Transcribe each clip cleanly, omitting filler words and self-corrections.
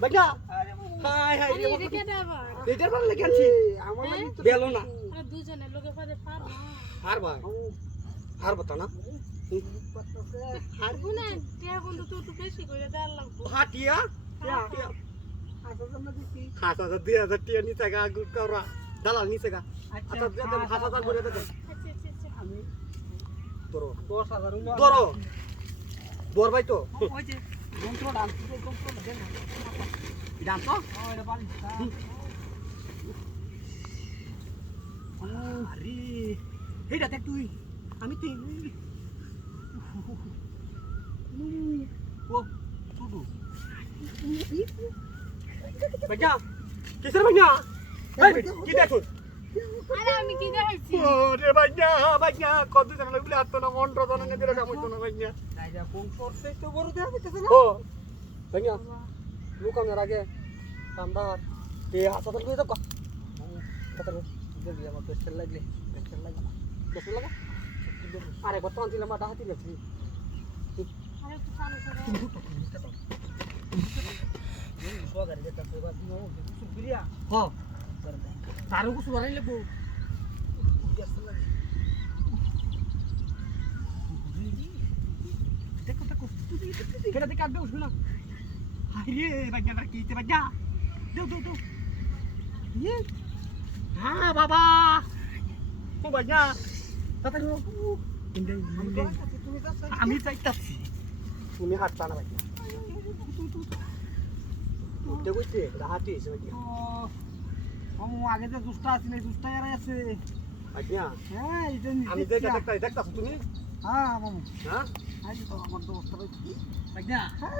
বাজা আরে মামু হাই হাই আরে এটা কেডা আবার? এটার ভালো লেগে আনছি আমার লাগি তো গেল না আমরা দুজনের লোকে পদে পারবো হারবা হারবা তা না পারবো না টিয়া বন্ধু তো একটু বেশি করে দেওয়ার লাগবো হাটিয়া আসল জন্য দিছি 5000 2000 টিয়া নিতে গা গুড করা দালাল নিতে গা আচ্ছা দে 5000 করে দে আচ্ছা আমি ধরো 10000 হইলো ধরো বর ভাই তো ওই যে যন্ত্র ডান্স যন্ত্র দেন দাম তো এটা পারি আরে এইটা দেখ তুই আমি তো ও তুদু বাজা কিসের বাজা এই কি দেখো আরে আমি কি দেখাইছি ও রে বাজা বাজা কত জন লাগলে আত্ম না মন্ত্র জন না দিলে কাম হইতো না বাজা নাইজা কোন করতে তো বড় দেয়া হইতেছে না ও বাজা লুকানোর আগে কামদার এই হাসপাতাল কই দাও কত যদি আমার পেছন লাগলে কেসে লাগা আরে বর্তমান দিলাম মাথা হাতি লাগছি আরে একটু চালু করো গাড়ি যেটা তো বাদ নো কিছু বিরিয়া হ তারও কিছু বানাই লাগবো দেখো দেখো কেটে দেখে আসবে উঠবে না হাইরে বাচ্চাটা কি হচ্ছে বাচ্চা দেও দেও দেও ইয়ে হ্যাঁ বাবা ও বাচ্চা তাড়াতাড়ি আমি চাইতাছি তুমি হাঁটতা না বাচ্চা উঠতে কইতে হাঁটি এসে বাচ্চা মামু আগে যে দুষ্টা আছিল এই দুষ্টা এরাই আছে বাচ্চা হ্যাঁ এটা আমি দেখতাছি তুমি হ্যাঁ মামু হ্যাঁ আই তো আমার দোস্ত রইছে বাচ্চা হ্যাঁ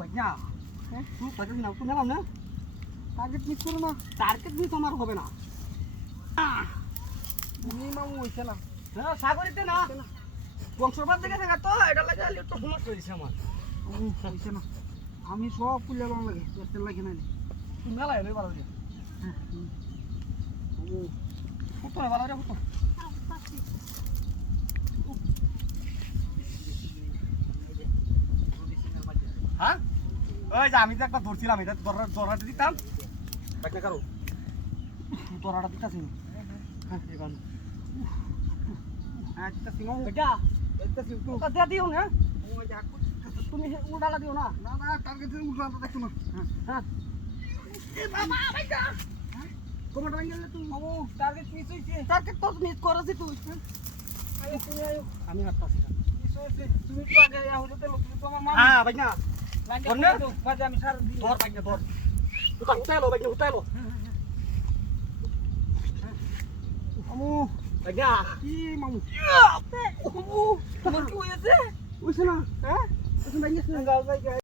বাচ্চা তুই টার্গেট নাও তুমি নাও না টার্গেট মিস করো না টার্গেট মিস আমার হবে না তুমি মামু হইছে না হ্যাঁ সাগরিতে না বংশবাদ দেখে থাকা তো এটা লাগে একটু সমস্যা হয়েছে আমার মামু হইছে না আমি সব পুলে লং লাগে পেছন লাগে না তুমি মেলা এলে ভালো লাগে মামু কত না ভালো রে কত হ্যাঁ ওই যে আমি তো একটা ধরছিলাম এটা দরাটা দিতাম দেখ না কারো দরাটা দিতাছি হ্যাঁ এবার হ্যাঁ দিতাছি মামু বেটা দিতাছি তো ওটা দিয়ে দিও না মামু যা তুমি উড়ালা দিও না না না টার্গেট উঠা তো দেখো না হ্যাঁ এ বাবা বেটা কমান্ড ভাঙ গেলে তুই মামু টার্গেট মিস হইছে টার্গেট তো মিস করেছি তুই আরে তুমি আয়ো আমি হাঁটতাছি না মিস হইছে তুমি তো আগে ইয়া হইতে তুমি তো আমার মামু হ্যাঁ ভাই না লাইন ধর না। তো মাঝে আমি সার দিই ধর ভাই না ধর উঠাই লো ভাই না উঠাই লো মামু ভাই না কি মামু মামু তোমার কি হয়েছে উঠছে না হ্যাঁ উঠছে ভাই না গাল ভাই